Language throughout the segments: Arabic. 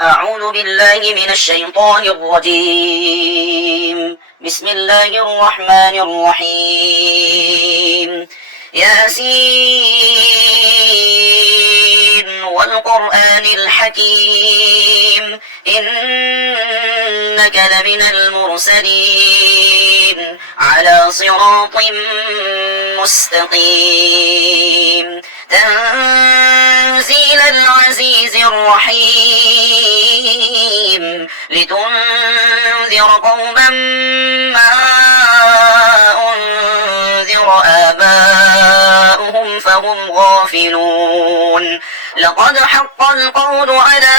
أعوذ بالله من الشيطان الرجيم. بسم الله الرحمن الرحيم. ياسين والقرآن الحكيم إنك لمن المرسلين على صراط مستقيم تنزيل العزيز الرحيم لتنذر قوما ما أنذر آباؤهم فهم غافلون لقد حق القول على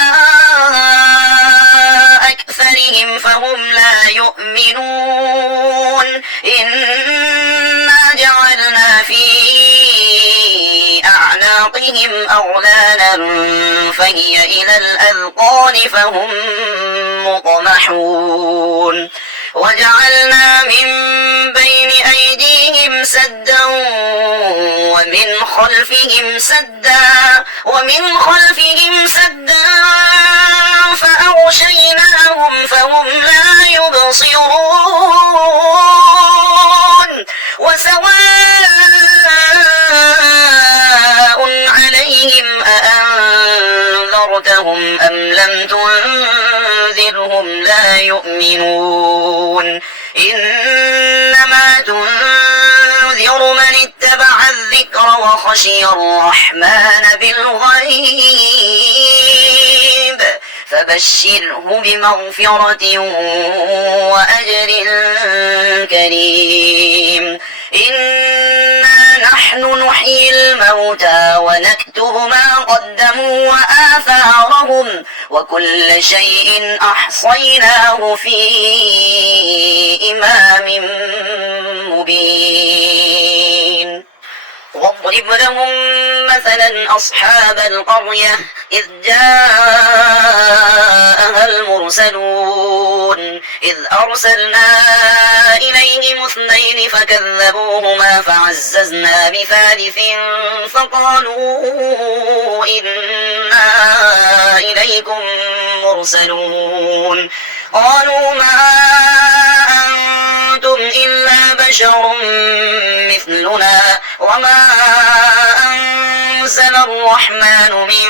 أكثرهم فهم لا يؤمنون إنا جعلنا في أعناقهم أغلالا فهي إلى الأذقان فهم مطمحون وجعلنا من بين أيديهم سدا ومن خلفهم سدا فأغشيناهم فهم لا يبصرون وسواء عليهم أأنذرتهم أم لم تنذرهم لا يؤمنون إنما تنذر من اتبع الذكر وخشي الرحمن بالغيب فبشره بمغفرة وأجر كريم إنا نحن نحيي الموتى ونكتب ما قدموا وآثارهم وكل شيء أحصيناه في إمام مبين واضرب لهم مثلا أصحاب القرية إذ جاءها المرسلون إذ أرسلنا إليهم اثنين فكذبوهما فعززنا بثالث فقالوا إنا إليكم مرسلون قالوا ما أنتم إلا بشر مثلنا وما أنزل الرحمن من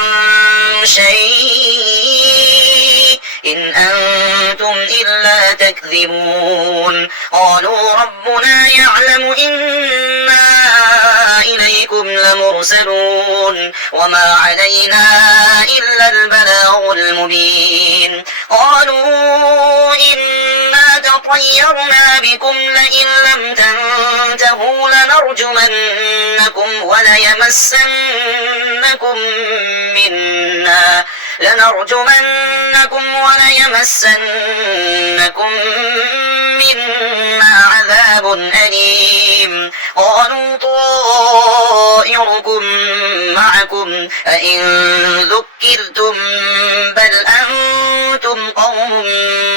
شيء إن أنتم إلا تكذبون قالوا ربنا يعلم إنا إليكم لمرسلون وما علينا إلا البلاغ المبين قالوا إنا تطيرنا بكم لئن لم تنتهوا لنرجمنكم وليمسنكم منا عذاب أليم قالوا طائركم معكم أئن ذكرتم بل أنتم قوم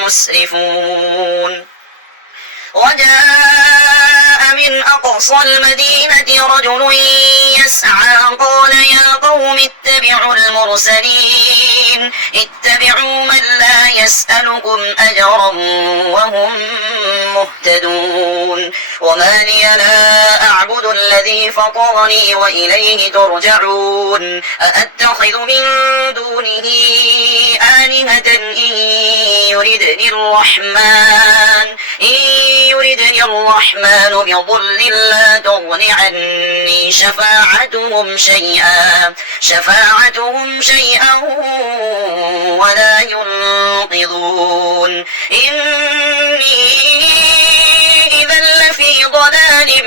مسرفون وجاء من أقصى المدينة رجل يسعى قال يا قوم اتبعوا المرسلين اتبعوا من لا يسألكم أجرا وهم مهتدون وما لي لا أعبد الذي فطرني وإليه ترجعون أأتخذ من دونه آلهة إن يردني الرحمن بضر لا تغن عني شفاعتهم شيئا ولا ينقذون إني إذا لفي ضلال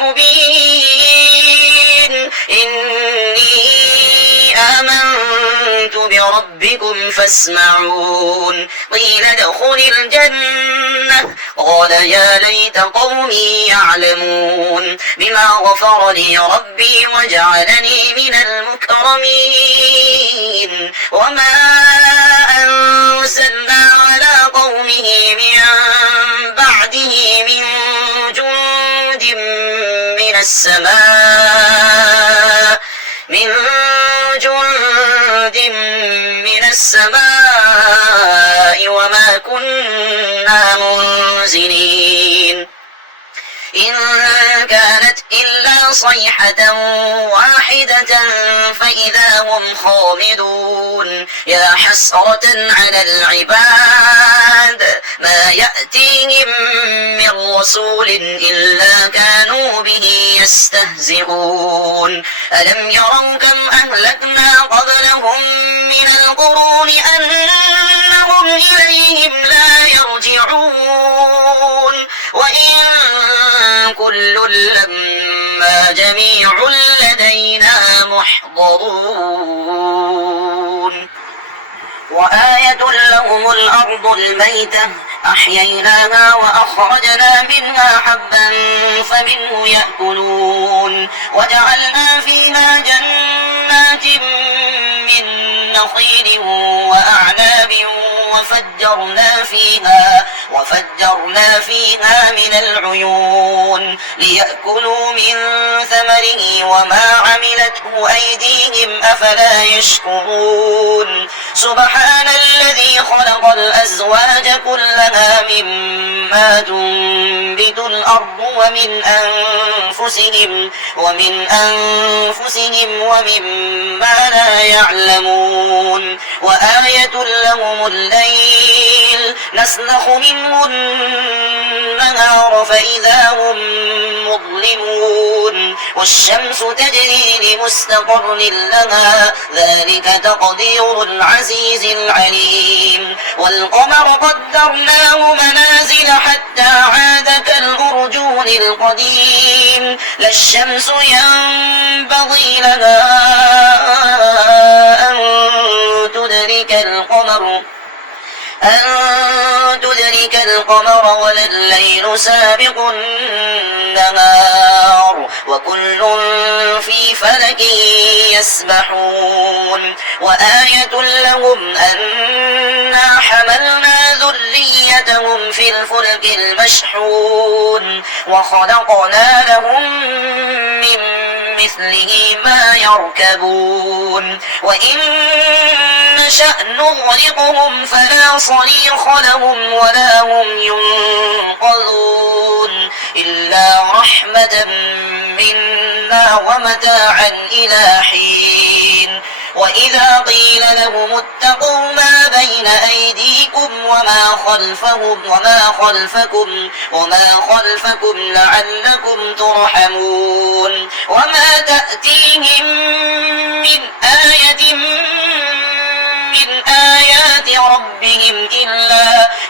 مبين إني آمنت بربكم فاسمعون قيل ادخل الجنة قال يا ليت قومي يعلمون بما غفر لي ربي وجعلني من المكرمين وما أنزلنا على قومه من بعده من جند من السماء جند من السماء وما كنا منزلين إن كانت إلا صيحة واحدة فإذا هم خامدون يا حسرة على العباد ما يأتيهم من رسول إلا كانوا به يستهزئون ألم يروا كم أهلكنا قبلهم من القرون أنهم إليهم لا يرجعون وإن كل لما جميع لدينا محضرون وآية لهم الأرض الميتة أحييناها وأخرجنا منها حبا فمنه يأكلون وجعلنا فيها جنات من نخيل وأعناب وفجرنا فيها من العيون ليأكلوا من ثمره وما عملته أيديهم أفلا يشكرون سبحان الذي خلق الأزواج كلها مما تنبت الأرض ومن أنفسهم ومما لا يعلمون وآية لهم الليل نسلخ منه النهار فإذا هم مظلمون والشمس تجري لمستقر لها ذلك تقدير العزيز العليم والقمر قدرناه منازل حتى عاد كالأرجون القديم لا الشمس ينبغي لها أن تدرك القمر ولا الليل سابق النهار وكل في فلك يسبحون وآية لهم أنا حملنا ذريتهم في الفلك المشحون وخلقنا لهم من مثله ما يركبون وإن نشأ نغرقهم فلا صريخ لهم ولا هم ينقذون إلا رحمة منا ومتاعا إلى حين وإذا قيل لهم اتقوا ما بين أيديكم وما خلفكم لعلكم ترحمون وما تأتيهم من آية من آيات ربهم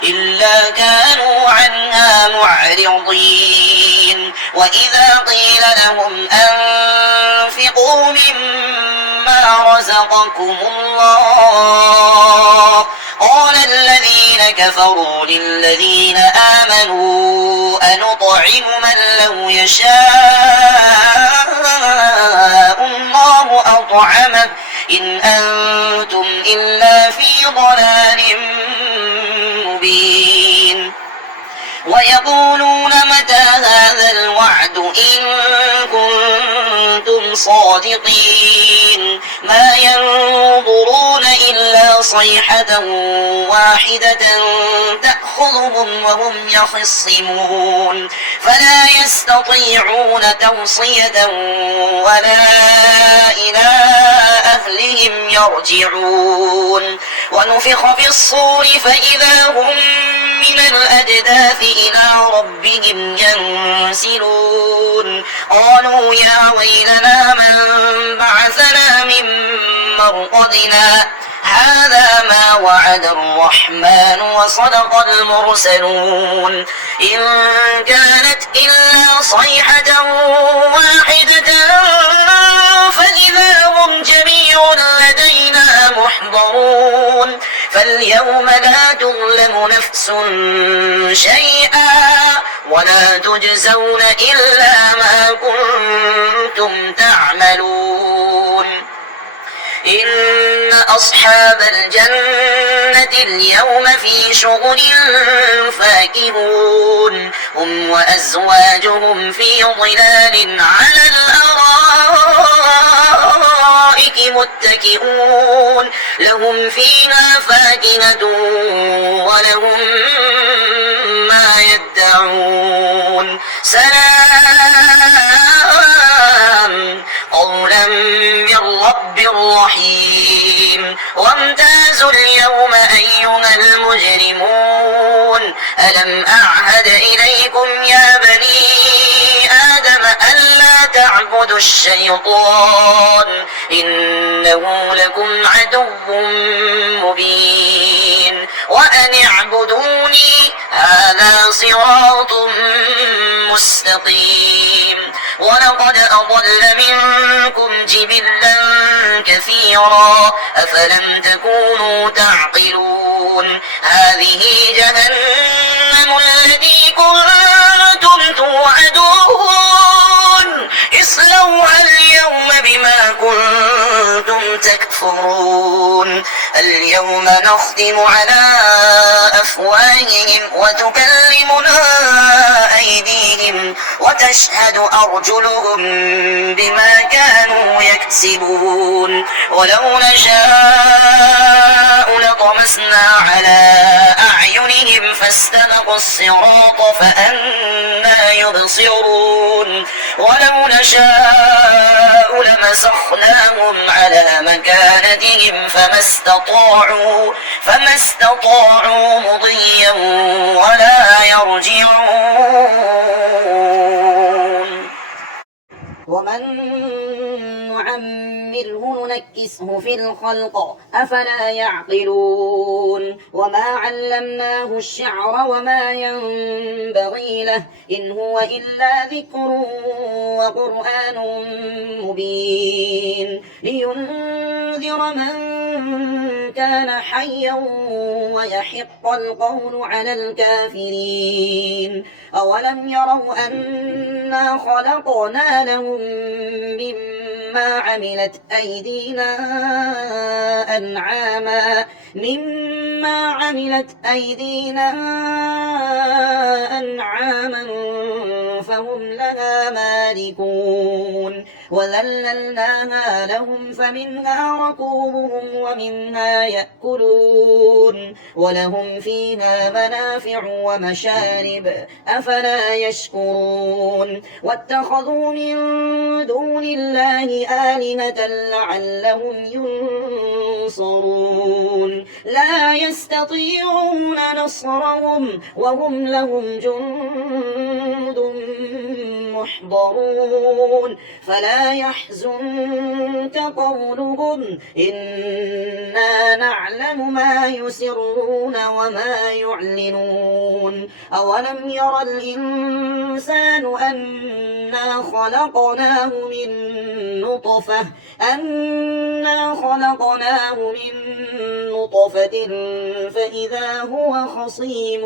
إلا كانوا عنها معرضين وإذا قيل لهم أنفقوا مما رزقكم الله قال الذين كفروا للذين آمنوا أنطعم من لو يشاء الله أطعمه إن أنتم إلا في ضلال مبين ويقولون متى هذا الوعد إن كنتم صادقين ما ينظرون إلا صيحة واحدة تأخذهم وهم يخصمون فلا يستطيعون توصية ولا إلى أهلهم يرجعون ونفخ في الصور فإذا هم من الأجداث إلى ربهم ينسلون قالوا يا ويلنا من بعثنا من مرقدنا هذا ما وعد الرحمن وصدق المرسلون إن كانت إلا صيحة واحدة فإذا هم جميع لدينا محضرون فاليوم لا تظلم نفس شيئا ولا تجزون إلا ما كنتم تعملون إن أصحاب الجنة اليوم في شغل فاكهون هم وأزواجهم في ظلال على الأرائك الأرائك متكئون لهم فيها فاكهة ولهم ما يدعون سلام قولا من رب رحيم وامتازوا اليوم أيها المجرمون ألم أعهد إليكم يا بني آدم ألا تعبدوا الشيطان إنه لكم عدو مبين وأن اعبدوني هذا صراط مستقيم ولقد أضل منكم جبلا كثيرا أفلم تكونوا تعقلون هذه جهنم التي كنتم توعدون اصلوها اليوم بما كنتم تكفرون اليوم نختم على أفواههم وتكلمنا أيديهم وتشهد أرجلهم بما كانوا يكسبون ولو نشاء لطمسنا على أعينهم فاستبقوا الصراط فأنى يبصرون ولو نشاء لمسخناهم على مكانتهم فما استطاعوا مضيا ولا يرجعون ومن نعمره ننكسه في الخلق أفلا يعقلون وما علمناه الشعر وما ينبغي له إن هو إلا ذكر وقرآن مبين لينذر من كان حيا ويحق القول على الكافرين أولم يروا أنا خلقنا لهم مما عملت أيدينا أنعاما فهم لها مالكون وذللناها لهم فمنها ركوبهم ومنها يأكلون ولهم فيها منافع ومشارب أفلا يشكرون واتخذوا من دون الله آلهة لعلهم ينصرون لا يستطيعون نصرهم وهم لهم جند محضرون فلا يحزنك قولهم إنا نعلم ما يسرون وما يعلنون أولم ير الإنسان أنا خلقناه من نطفة فإذا هو خصيم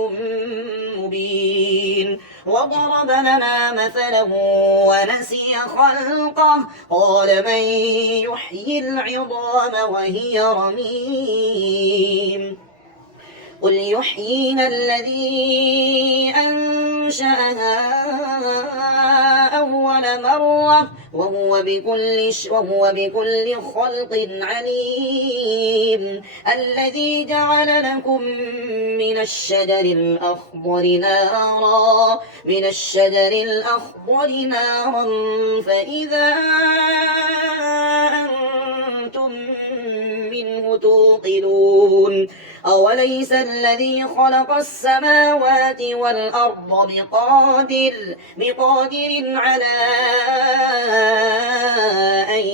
مبين وضرب لنا مثلا ونسي خلقه قال من يحيي العظام وهي رميم قل يحييها الذي أنشأها أول مرة وهو بكل خلق عليم الذي جعل لكم من الشجر الأخضر نارا فإذا أنتم منه توقدون أوليس الذي خلق السماوات والأرض بقادر على أن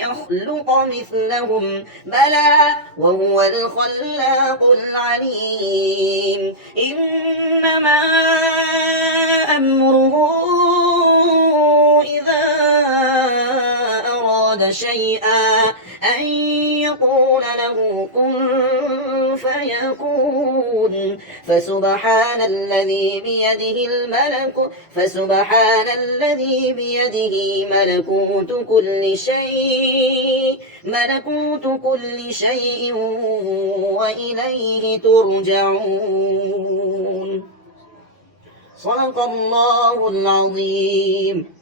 يخلق مثلهم بلى وهو الخلاق العليم إنما أمره إذا أراد شيئا أن يقول له كن فيكون فسبحان الذي بيده ملكوت كل شيء وإليه ترجعون صدق الله العظيم.